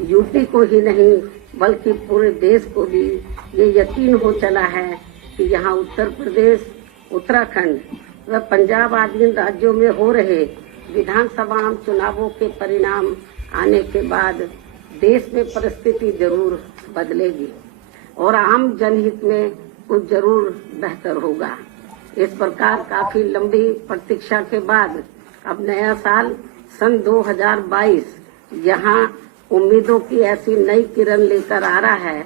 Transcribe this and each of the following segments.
UP को ही नहीं बल्कि पूरे देश को भी ये यकीन हो चला है कि यहाँ उत्तर प्रदेश, उत्तराखंड व पंजाब आदि राज्यों में हो रहे विधानसभा चुनावों के परिणाम आने के बाद देश में परिस्थिति जरूर बदलेगी और आम जनहित में कुछ जरूर बेहतर होगा। इस प्रकार काफी लंबी प्रतीक्षा के बाद अब नया साल सन 2022 यहाँ उम्मीदों की ऐसी नई किरण लेकर आ रहा है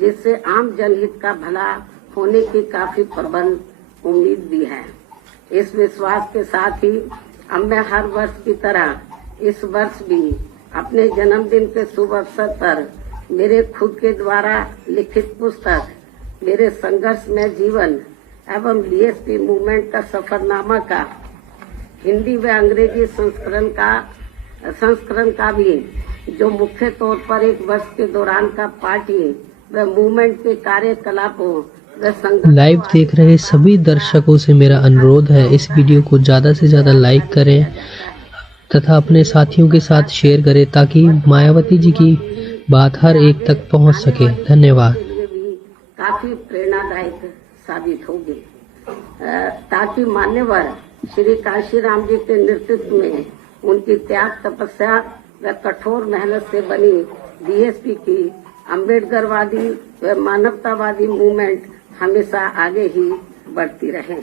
जिससे आम जनहित का भला होने की काफी प्रबल उम्मीद भी है। इस विश्वास के साथ ही अब मैं हर वर्ष की तरह इस वर्ष भी अपने जन्मदिन के शुभ अवसर पर मेरे खुद के द्वारा लिखित पुस्तक मेरे संघर्षमय जीवन एवं बीएसपी मूवमेंट का सफरनामा का हिंदी व अंग्रेजी संस्करण का भी जो मुख्य तौर पर एक वर्ष के दौरान का पार्टी व मूवमेंट के कार्यकलापों व लाइव देख रहे सभी दर्शकों से मेरा अनुरोध है, इस वीडियो को ज्यादा से ज्यादा लाइक करें तथा अपने साथियों के साथ शेयर करें ताकि मायावती जी की बात हर एक तक पहुंच सके। धन्यवाद। काफी प्रेरणादायक साबित होगी ताकि मान्यवर श्री काशीराम जी के नेतृत्व में उनकी त्याग, तपस्या व कठोर मेहनत से बनी बीएसपी की अम्बेडकरवादी व मानवतावादी मूवमेंट हमेशा आगे ही बढ़ती रहे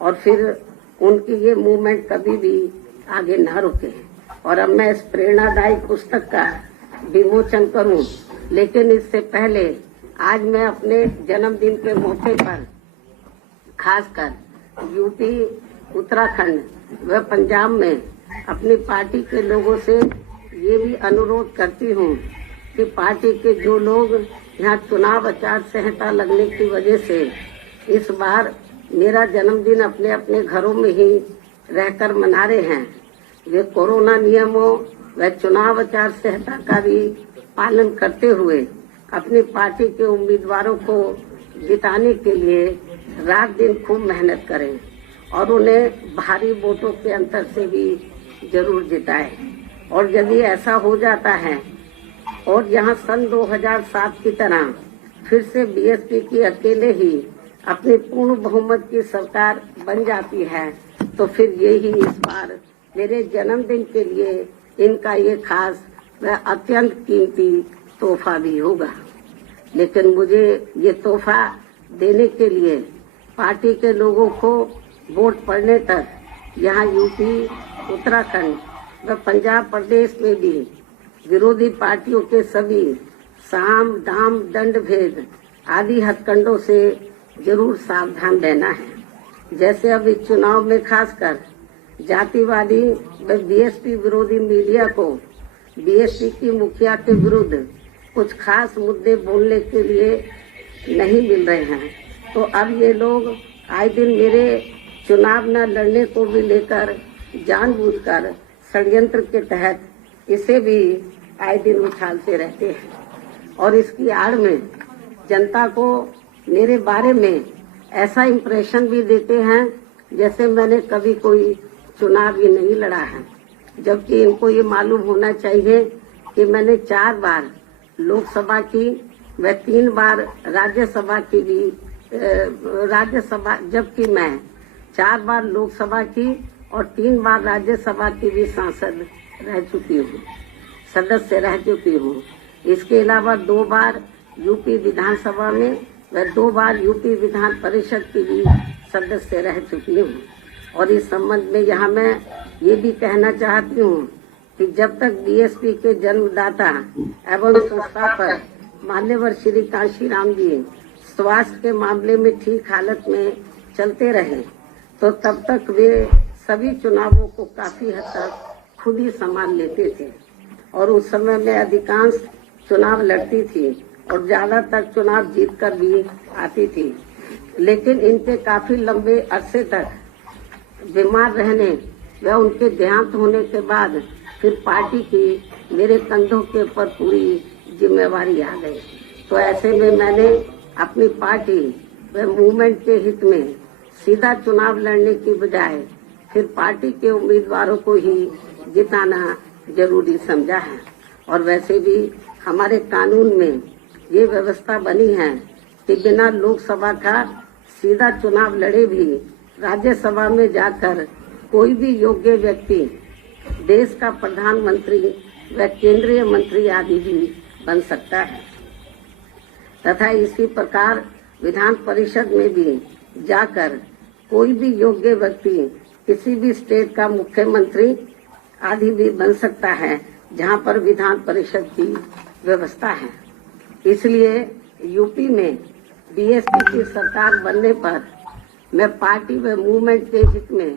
और फिर उनकी ये मूवमेंट कभी भी आगे न रुके। और अब मैं इस प्रेरणादायी पुस्तक का विमोचन करूं, लेकिन इससे पहले आज मैं अपने जन्मदिन के मौके पर खासकर यूपी, उत्तराखंड व पंजाब में अपनी पार्टी के लोगों से ये भी अनुरोध करती हूँ कि पार्टी के जो लोग यहाँ चुनाव आचार संहिता लगने की वजह से इस बार मेरा जन्मदिन अपने अपने घरों में ही रहकर मना रहे हैं, वे कोरोना नियमों व चुनाव आचार संहिता का भी पालन करते हुए अपनी पार्टी के उम्मीदवारों को जिताने के लिए रात दिन खूब मेहनत करें और उन्हें भारी वोटों के अंतर से भी जरूर जिताएं। और यदि ऐसा हो जाता है और यहाँ सन 2007 की तरह फिर से बीएसपी की अकेले ही अपनी पूर्ण बहुमत की सरकार बन जाती है तो फिर ये ही इस बार मेरे जन्मदिन के लिए इनका ये खास व अत्यंत कीमती तोहफा भी होगा। लेकिन मुझे ये तोहफा देने के लिए पार्टी के लोगों को वोट पड़ने तक यहाँ यूपी, उत्तराखंड व पंजाब प्रदेश में भी विरोधी पार्टियों के सभी साम, दाम, दंड भेद आदि हथकंडों से जरूर सावधान रहना है। जैसे अब इस चुनाव में खासकर जातिवादी व बीएसपी विरोधी मीडिया को बीएसपी की मुखिया के विरुद्ध कुछ खास मुद्दे बोलने के लिए नहीं मिल रहे हैं, तो अब ये लोग आए दिन मेरे चुनाव न लड़ने को भी लेकर जानबूझकर षड्यंत्र के तहत इसे भी आए दिन उछालते रहते हैं और इसकी आड़ में जनता को मेरे बारे में ऐसा इम्प्रेशन भी देते हैं जैसे मैंने कभी कोई चुनाव ही नहीं लड़ा है, जबकि इनको ये मालूम होना चाहिए कि मैंने 4 बार लोकसभा की व 3 बार राज्यसभा की भी राज्यसभा, जबकि मैं 4 बार लोकसभा की और 3 बार राज्यसभा की भी सांसद रह चुकी हूँ, सदस्य रह चुकी हूँ। इसके अलावा 2 बार यूपी विधानसभा में व 2 बार यूपी विधान परिषद की भी सदस्य रह चुकी हूँ। और इस संबंध में यहाँ मैं ये भी कहना चाहती हूँ कि जब तक बीएसपी के जन्मदाता एवं संस्थापक मान्यवर श्री काशीराम जी स्वास्थ्य के मामले में ठीक हालत में चलते रहे तो तब तक वे सभी चुनावों को काफी हद तक खुद ही संभाल लेते थे और उस समय में अधिकांश चुनाव लड़ती थी और ज्यादातर चुनाव जीतकर भी आती थी। लेकिन इनके काफी लंबे अरसे तक बीमार रहने व उनके देहांत होने के बाद फिर पार्टी की मेरे कंधों के ऊपर पूरी जिम्मेवारी आ गई। तो ऐसे में मैंने अपनी पार्टी व मूवमेंट के हित में सीधा चुनाव लड़ने की बजाय फिर पार्टी के उम्मीदवारों को ही जिताना जरूरी समझा है। और वैसे भी हमारे कानून में ये व्यवस्था बनी है कि बिना लोकसभा का सीधा चुनाव लड़े भी राज्यसभा में जाकर कोई भी योग्य व्यक्ति देश का प्रधानमंत्री व केंद्रीय मंत्री आदि भी बन सकता है तथा इसी प्रकार विधान परिषद में भी जाकर कोई भी योग्य व्यक्ति किसी भी स्टेट का मुख्यमंत्री आदि भी बन सकता है जहां पर विधान परिषद की व्यवस्था है। इसलिए यूपी में बीएसपी की सरकार बनने पर मैं पार्टी व मूवमेंट के हित में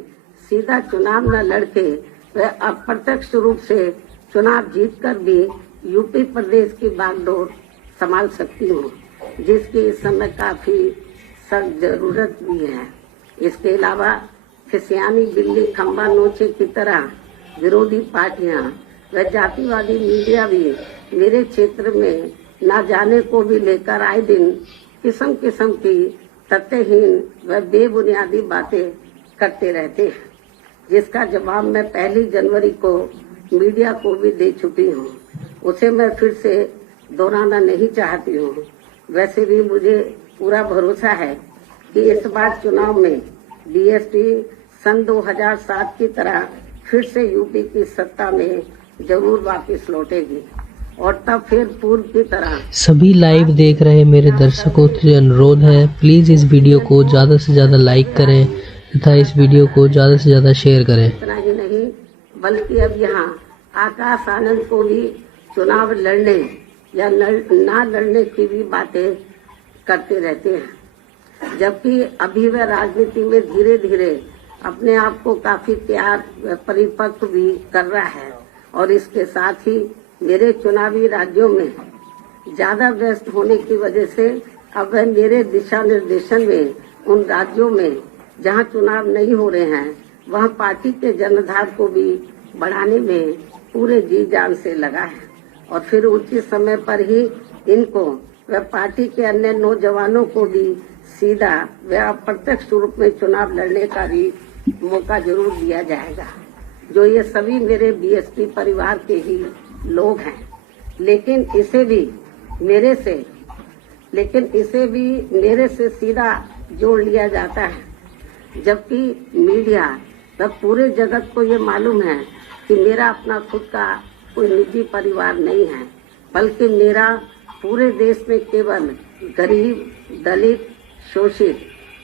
सीधा चुनाव न लड़के व अप्रत्यक्ष रूप से चुनाव जीतकर भी यूपी प्रदेश की बागडोर संभाल सकती हूँ, जिसकी इस समय काफी सख्त जरूरत भी है। इसके अलावा खिसियानी बिल्ली खंबा नोचे की तरह विरोधी पार्टियां व जातिवादी मीडिया भी मेरे क्षेत्र में न जाने को भी लेकर आए दिन किस्म किस्म की तथ्यहीन व बेबुनियादी बातें करते रहते हैं, जिसका जवाब मैं 1 जनवरी को मीडिया को भी दे चुकी हूँ। उसे मैं फिर से दोहराना नहीं चाहती हूँ। वैसे भी मुझे पूरा भरोसा है कि इस बार चुनाव में बीएसपी सन 2007 की तरह फिर से यूपी की सत्ता में जरूर वापस लौटेगी और तब फिर पूर्व की तरह। सभी लाइव देख रहे मेरे दर्शकों से अनुरोध है, प्लीज इस वीडियो को ज्यादा से ज्यादा लाइक करें तथा इस वीडियो को ज्यादा से ज्यादा शेयर करें। इतना ही नहीं बल्कि अब यहाँ आकाश आनंद को भी चुनाव लड़ने या ना लड़ने की भी बातें करते रहते हैं, जबकि अभी वह राजनीति में धीरे धीरे अपने आप को काफी तैयार व परिपक्व भी कर रहा है और इसके साथ ही मेरे चुनावी राज्यों में ज्यादा व्यस्त होने की वजह से अब वह मेरे दिशा निर्देशन में उन राज्यों में जहां चुनाव नहीं हो रहे हैं वहां पार्टी के जनाधार को भी बढ़ाने में पूरे जी जान से लगा है और फिर उचित समय पर ही इनको व पार्टी के अन्य नौजवानों को भी सीधा व अप्रत्यक्ष रूप में चुनाव लड़ने का भी मौका जरूर दिया जाएगा, जो ये सभी मेरे बीएसपी परिवार के ही लोग हैं। लेकिन इसे भी मेरे से सीधा जोड़ लिया जाता है, जबकि मीडिया व पूरे जगत को ये मालूम है कि मेरा अपना खुद का कोई निजी परिवार नहीं है, बल्कि मेरा पूरे देश में केवल गरीब, दलित, शोषित,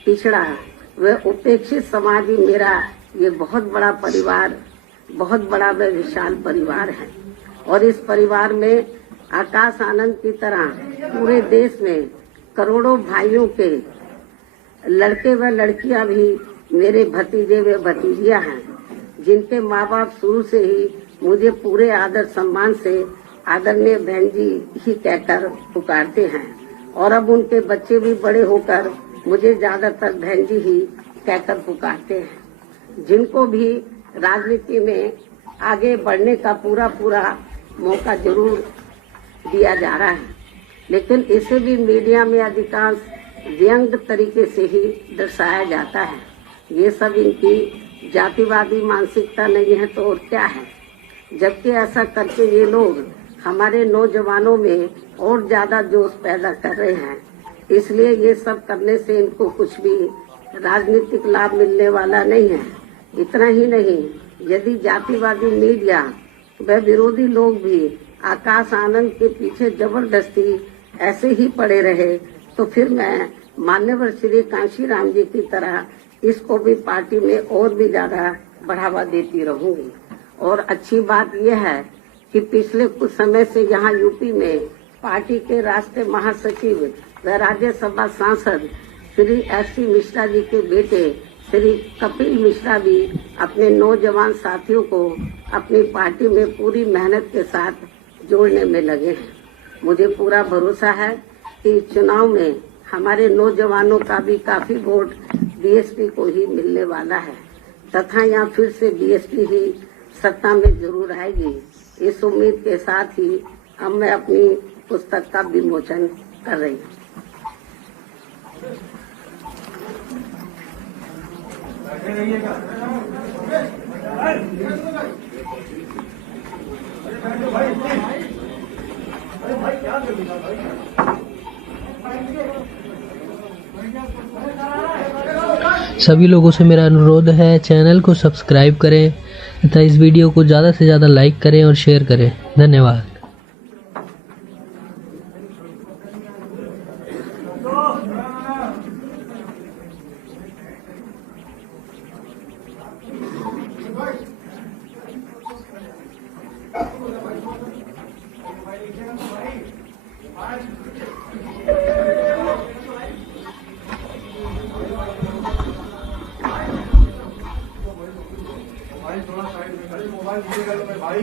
पिछड़ा व उपेक्षित समाज ही मेरा ये बहुत बड़ा परिवार, बहुत बड़ा व विशाल परिवार है। और इस परिवार में आकाश आनंद की तरह पूरे देश में करोड़ों भाइयों के लड़के व लड़कियां भी मेरे भतीजे व भतीजियां हैं, जिनके माँ बाप शुरू से ही मुझे पूरे आदर सम्मान से आदरणीय बहन जी ही कहकर पुकारते हैं और अब उनके बच्चे भी बड़े होकर मुझे ज्यादातर बहन जी ही कहकर पुकारते हैं, जिनको भी राजनीति में आगे बढ़ने का पूरा मौका जरूर दिया जा रहा है। लेकिन इसे भी मीडिया में अधिकांश व्यंग तरीके से ही दर्शाया जाता है। ये सब इनकी जातिवादी मानसिकता नहीं है तो और क्या है, जबकि ऐसा करके ये लोग हमारे नौजवानों में और ज्यादा जोश पैदा कर रहे हैं। इसलिए ये सब करने से इनको कुछ भी राजनीतिक लाभ मिलने वाला नहीं है। इतना ही नहीं, यदि जातिवादी मीडिया व विरोधी लोग भी आकाश आनंद के पीछे जबरदस्ती ऐसे ही पड़े रहे तो फिर मैं मान्यवर श्री कांशीराम जी की तरह इसको भी पार्टी में और भी ज्यादा बढ़ावा देती रहूंगी। और अच्छी बात यह है कि पिछले कुछ समय से यहाँ यूपी में पार्टी के राष्ट्रीय महासचिव व राज्यसभा सांसद श्री एस.सी. मिश्रा जी के बेटे श्री कपिल मिश्रा भी अपने नौजवान साथियों को अपनी पार्टी में पूरी मेहनत के साथ जोड़ने में लगे हैं। मुझे पूरा भरोसा है कि चुनाव में हमारे नौजवानों का भी काफी वोट बीएसपी को ही मिलने वाला है तथा यहाँ फिर से बीएसपी ही सत्ता में जरूर आएगी। इस उम्मीद के साथ ही अब मैं अपनी पुस्तक का विमोचन कर रही हूँ। सभी लोगों से मेरा अनुरोध है, चैनल को सब्सक्राइब करें तथा इस वीडियो को ज़्यादा से ज़्यादा लाइक करें और शेयर करें। धन्यवाद। मोबाइल भाई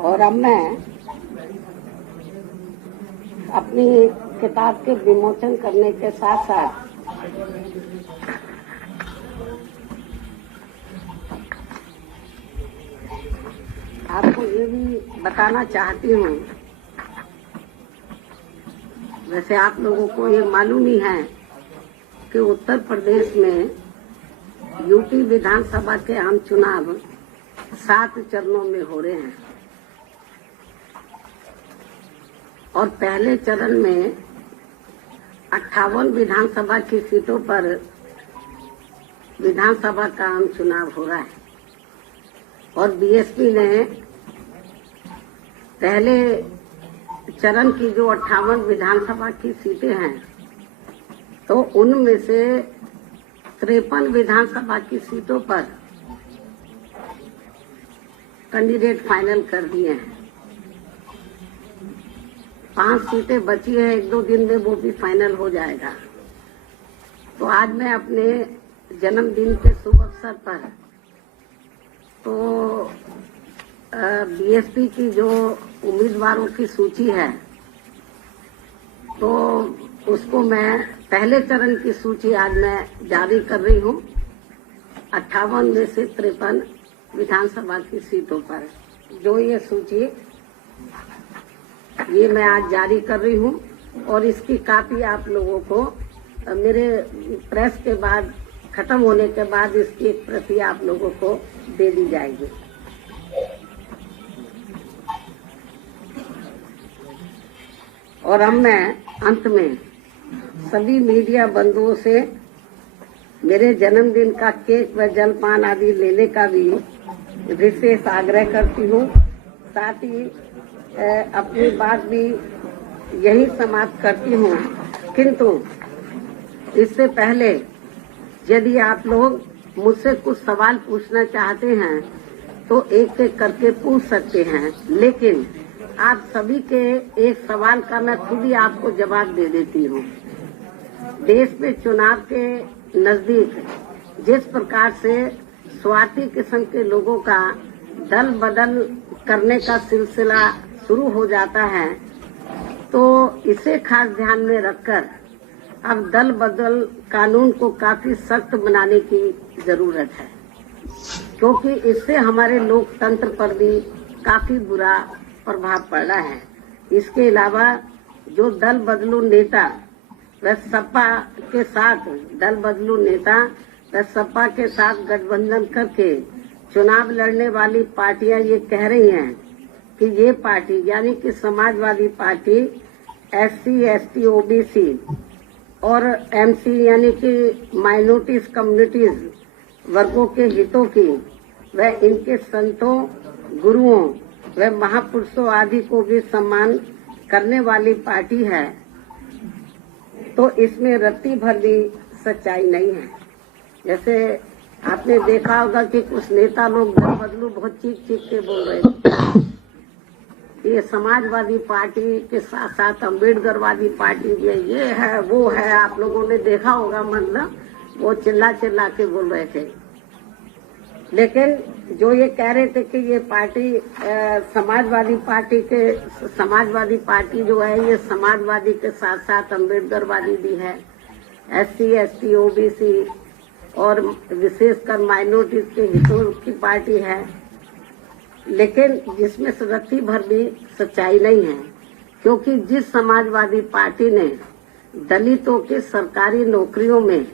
और अब मैं अपनी किताब के विमोचन करने के साथ साथ आपको ये भी बताना चाहती हूँ, वैसे आप लोगों को ये मालूम ही है कि उत्तर प्रदेश में यूपी विधानसभा के आम चुनाव 7 चरणों में हो रहे हैं और पहले चरण में 58 विधानसभा की सीटों पर विधानसभा का आम चुनाव हो रहा है और बीएसपी ने पहले चरण की जो 58 विधानसभा की सीटें हैं तो उनमें से 53 विधानसभा की सीटों पर कैंडिडेट फाइनल कर दिए हैं। 5 सीटें बची है, 1-2 दिन में वो भी फाइनल हो जाएगा। तो आज मैं अपने जन्मदिन के शुभ अवसर पर तो बीएसपी की जो उम्मीदवारों की सूची है तो उसको मैं पहले चरण की सूची आज मैं जारी कर रही हूँ। 58 में से 53 विधानसभा की सीटों पर जो ये सूची ये मैं आज जारी कर रही हूँ और इसकी कॉपी आप लोगों को मेरे प्रेस के बाद खत्म होने के बाद इसकी एक प्रति आप लोगों को दे दी जाएगी। और अब मैं अंत में सभी मीडिया बंधुओं से मेरे जन्मदिन का केक व जलपान आदि लेने का भी विशेष आग्रह करती हूँ। साथ ही अपनी बात भी यही समाप्त करती हूँ, किंतु इससे पहले यदि आप लोग मुझसे कुछ सवाल पूछना चाहते हैं तो एक एक करके पूछ सकते हैं, लेकिन आप सभी के एक सवाल का मैं खुद ही आपको जवाब दे देती हूँ। देश में चुनाव के नजदीक जिस प्रकार से स्वार्थी किस्म के लोगों का दल बदल करने का सिलसिला शुरू हो जाता है, तो इसे खास ध्यान में रखकर अब दल बदल कानून को काफी सख्त बनाने की जरूरत है, क्योंकि इससे हमारे लोकतंत्र पर भी काफी बुरा प्रभाव पड़ रहा है। इसके अलावा जो दल बदलू नेता व सपा के साथ सपा के साथ गठबंधन करके चुनाव लड़ने वाली पार्टियां ये कह रही हैं कि ये पार्टी यानी कि Samajwadi party SC, ST, OBC और MC यानी कि माइनॉरिटीज कम्युनिटीज वर्गों के हितों की व इनके संतों, गुरुओं व महापुरुषों आदि को भी सम्मान करने वाली पार्टी है, तो इसमें रत्ती भर भी सच्चाई नहीं है। जैसे आपने देखा होगा कि कुछ नेता लोग दल बदलू बहुत चीख चीख के बोल रहे थे। ये समाजवादी पार्टी के साथ साथ अम्बेडकरवादी पार्टी भी है, ये है वो है, आप लोगों ने देखा होगा, मतलब वो चिल्ला चिल्ला के बोल रहे थे। लेकिन जो ये कह रहे थे कि ये पार्टी समाजवादी पार्टी जो है ये समाजवादी के साथ साथ अम्बेडकरवादी भी है, SC ST OBC और विशेषकर माइनॉरिटीज के हितों की पार्टी है, लेकिन जिसमें रत्ती भर भी सच्चाई नहीं है। क्योंकि जिस समाजवादी पार्टी ने दलितों के सरकारी नौकरियों में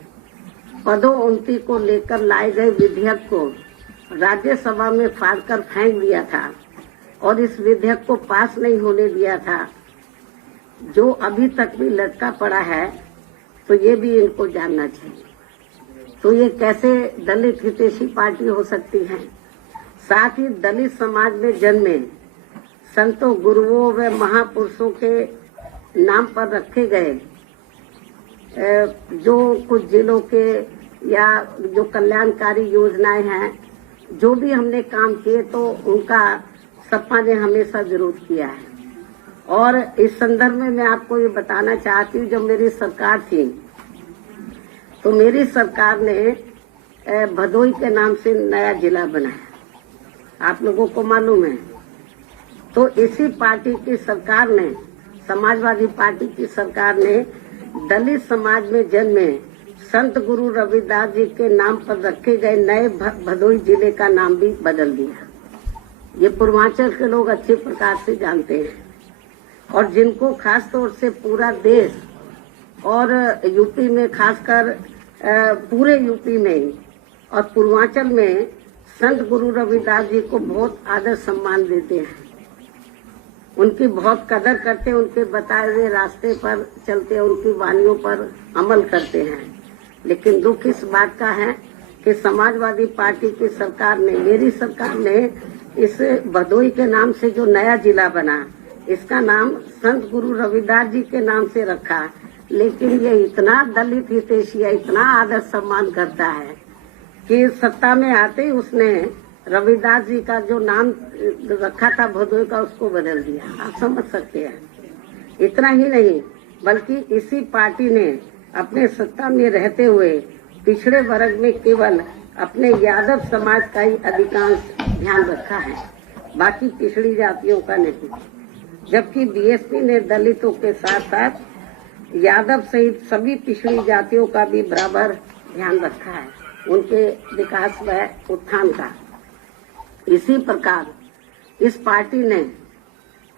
पदोन्नति को लेकर लाए गए विधेयक को राज्यसभा में फाड़कर फेंक दिया था और इस विधेयक को पास नहीं होने दिया था, जो अभी तक भी लटका पड़ा है, तो ये भी इनको जानना चाहिए। तो ये कैसे दलित हितैषी पार्टी हो सकती है? साथ ही दलित समाज में जन्मे संतों, गुरुओं व महापुरुषों के नाम पर रखे गए जो कुछ जिलों के या जो कल्याणकारी योजनाएं हैं, जो भी हमने काम किए, तो उनका सपा ने हमेशा विरोध किया है। और इस संदर्भ में मैं आपको ये बताना चाहती हूँ, जब मेरी सरकार थी तो मेरी सरकार ने भदोई के नाम से नया जिला बनाया, आप लोगों को मालूम है। तो इसी पार्टी की सरकार ने, समाजवादी पार्टी की सरकार ने दलित समाज में जन्मे संत गुरु रविदास जी के नाम पर रखे गए नए भदोई जिले का नाम भी बदल दिया। ये पूर्वांचल के लोग अच्छे प्रकार से जानते हैं, और जिनको खास तौर से पूरा देश और यूपी में, खासकर पूरे यूपी में और पूर्वांचल में संत गुरु रविदास जी को बहुत आदर सम्मान देते हैं, उनकी बहुत कदर करते हैं, उनके बताए हुए रास्ते पर चलते हैं, उनकी वाणियों पर अमल करते हैं। लेकिन दुख इस बात का है कि समाजवादी पार्टी की सरकार ने, मेरी सरकार ने इस भदोई के नाम से जो नया जिला बना, इसका नाम संत गुरु रविदास जी के नाम से रखा। लेकिन ये इतना दलित हितैषी है, इतना आदर सम्मान करता है कि सत्ता में आते ही उसने रविदास जी का जो नाम रखा था भदोई का, उसको बदल दिया। आप समझ सकते हैं। इतना ही नहीं, बल्कि इसी पार्टी ने अपने सत्ता में रहते हुए पिछड़े वर्ग में केवल अपने यादव समाज का ही अधिकांश ध्यान रखा है, बाकी पिछड़ी जातियों का नहीं। जबकि बीएसपी ने दलितों के साथ साथ यादव सहित सभी पिछड़ी जातियों का भी बराबर ध्यान रखा है, उनके विकास व उत्थान का। इसी प्रकार इस पार्टी ने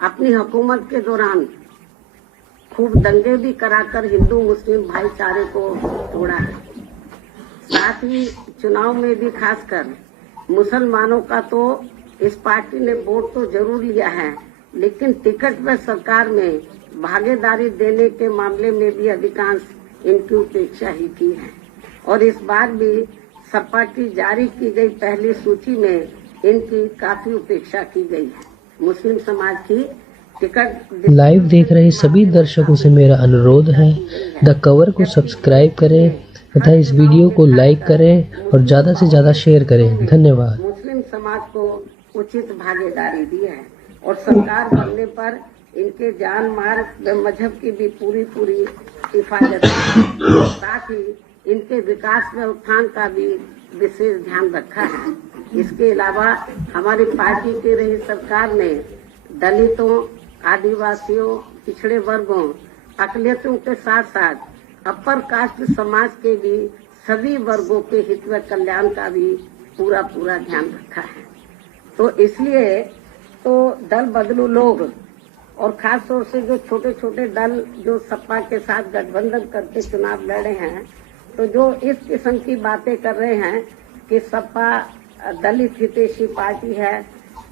अपनी हुकूमत के दौरान खूब दंगे भी कराकर हिंदू मुस्लिम भाईचारे को तोड़ा है। साथ ही चुनाव में भी खासकर मुसलमानों का तो इस पार्टी ने वोट तो जरूर लिया है, लेकिन टिकट व सरकार में भागीदारी देने के मामले में भी अधिकांश इनकी उपेक्षा ही की है। और इस बार भी सपा की जारी की गई पहली सूची में इनकी काफी उपेक्षा की गई है। मुस्लिम समाज की टिकट। लाइव देख रहे सभी दर्शकों से मेरा अनुरोध है, द कवर को सब्सक्राइब करें तथा इस वीडियो को लाइक करें और ज्यादा से ज्यादा शेयर करें। धन्यवाद। मुस्लिम समाज को उचित भागीदारी दी है और सरकार बनने पर इनके जान माल व मजहब की भी पूरी हिफाजत है। साथ ही इनके विकास व उत्थान का भी विशेष ध्यान रखा है। इसके अलावा हमारी पार्टी की रही सरकार ने दलितों, आदिवासियों, पिछड़े वर्गों, अकलियतों के साथ साथ अपर कास्ट समाज के भी सभी वर्गों के हित व कल्याण का भी पूरा ध्यान रखा है। तो इसलिए तो दल बदलू लोग और खास तौर से जो छोटे छोटे दल जो सपा के साथ गठबंधन करके चुनाव लड़े हैं, तो जो इस किस्म की बातें कर रहे हैं कि सपा दलित हितैषी पार्टी है,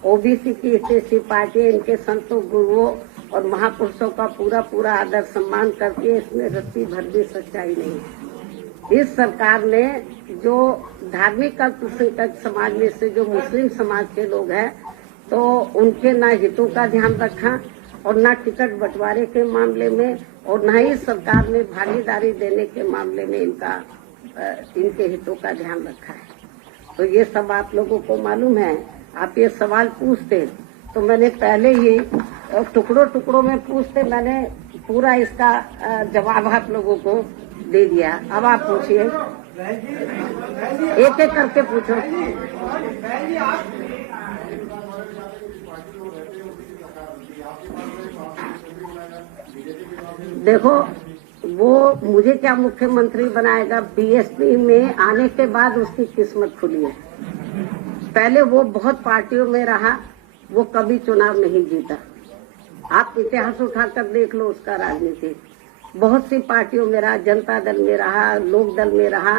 ओबीसी की हितैषी पार्टी है, इनके संतों, गुरुओं और महापुरुषों का पूरा आदर सम्मान करके इसमें रत्ती भर भी सच्चाई नहीं है। इस सरकार ने जो धार्मिक अल्पसंख्यक समाज में से जो मुस्लिम समाज के लोग हैं, तो उनके ना हितों का ध्यान रखा और न टिकट बंटवारे के मामले में और न ही सरकार में भागीदारी देने के मामले में इनके हितों का ध्यान रखा है। तो ये सब आप लोगों को मालूम है। आप ये सवाल पूछते तो मैंने पहले ही टुकड़ों टुकड़ों में पूछते, मैंने पूरा इसका जवाब आप लोगों को दे दिया। अब आप पूछिए, एक एक करके पूछो। देखो, वो मुझे क्या मुख्यमंत्री बनाएगा? बीएसपी में आने के बाद उसकी किस्मत खुली है। पहले वो बहुत पार्टियों में रहा, वो कभी चुनाव नहीं जीता। आप इतिहास उठाकर देख लो उसका राजनीति। बहुत सी पार्टियों में रहा, जनता दल में रहा, लोक दल में रहा,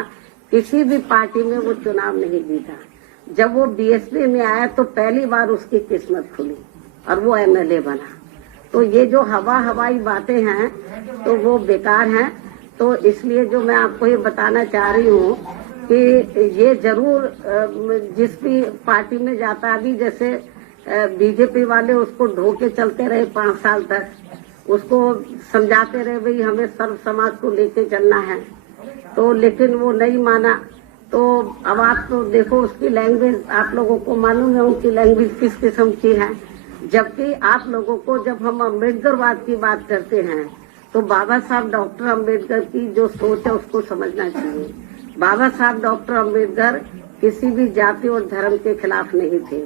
किसी भी पार्टी में वो चुनाव नहीं जीता। जब वो बीएसपी में आया तो पहली बार उसकी किस्मत खुली और वो एमएलए बना। तो ये जो हवाई बातें हैं तो वो बेकार हैं। तो इसलिए जो मैं आपको ये बताना चाह रही हूँ कि ये जरूर जिस भी पार्टी में जाता, अभी जैसे बीजेपी वाले उसको ढो के चलते रहे 5 साल तक, उसको समझाते रहे भाई हमें सर्व समाज को लेके चलना है, तो लेकिन वो नहीं माना। तो अब आप तो देखो उसकी लैंग्वेज, आप लोगों को मालूम है उनकी लैंग्वेज किस किस्म की है। जबकि आप लोगों को जब हम अम्बेडकरवाद की बात करते हैं तो बाबा साहब डॉक्टर अम्बेडकर की जो सोच है उसको समझना चाहिए। बाबा साहब डॉक्टर अम्बेडकर किसी भी जाति और धर्म के खिलाफ नहीं थे,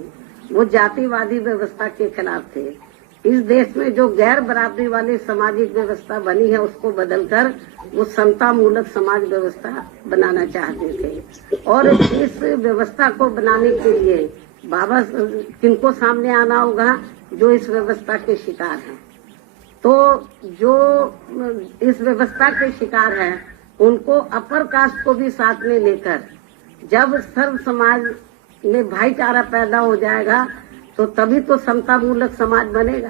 वो जातिवादी व्यवस्था के खिलाफ थे। इस देश में जो गैर बराबरी वाली सामाजिक व्यवस्था बनी है उसको बदलकर वो समता मूलक समाज व्यवस्था बनाना चाहते थे। और इस व्यवस्था को बनाने के लिए बाबा किनको सामने आना होगा? जो इस व्यवस्था के शिकार हैं। तो जो इस व्यवस्था के शिकार हैं उनको अपर कास्ट को भी साथ में लेकर जब सर्व समाज में भाईचारा पैदा हो जाएगा तो तभी तो समता मूलक समाज बनेगा।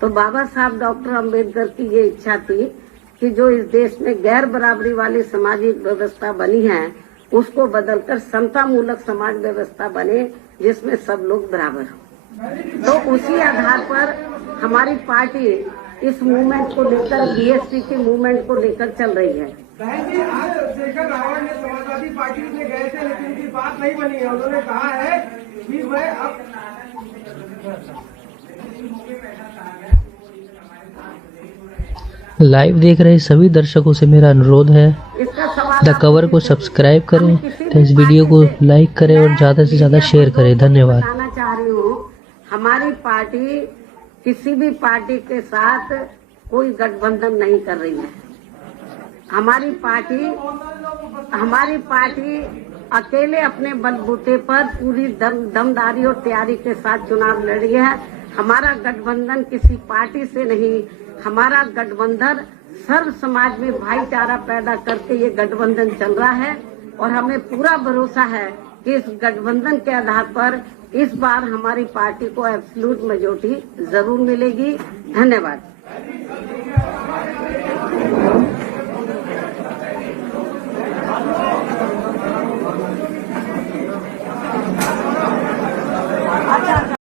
तो बाबा साहब डॉक्टर अम्बेडकर की ये इच्छा थी कि जो इस देश में गैर बराबरी वाली सामाजिक व्यवस्था बनी है उसको बदलकर समता मूलक समाज व्यवस्था बने जिसमें सब लोग बराबर हो। तो उसी आधार पर हमारी पार्टी इस मूवमेंट को लेकर, बीएसपी के मूवमेंट को लेकर चल रही है। बहन जी, आज शेखर रावण ने समाजवादी पार्टी में गए थे लेकिन उनकी बात नहीं बनी है। उन्होंने कहा है कि वह अब लाइव देख रहे सभी दर्शकों से मेरा अनुरोध है द कवर को सब्सक्राइब करें, तो इस वीडियो को लाइक करें और ज्यादा से ज्यादा शेयर करें। धन्यवाद। बताना चाह रही हूँ, हमारी पार्टी किसी भी पार्टी के साथ कोई गठबंधन नहीं कर रही है। हमारी पार्टी अकेले अपने बलबूते पर पूरी दमदारी और तैयारी के साथ चुनाव लड़ रही है। हमारा गठबंधन किसी पार्टी से नहीं, हमारा गठबंधन सर्व समाज में भाईचारा पैदा करके ये गठबंधन चल रहा है। और हमें पूरा भरोसा है कि इस गठबंधन के आधार पर इस बार हमारी पार्टी को एब्सोल्यूट मेजॉरिटी जरूर मिलेगी। धन्यवाद।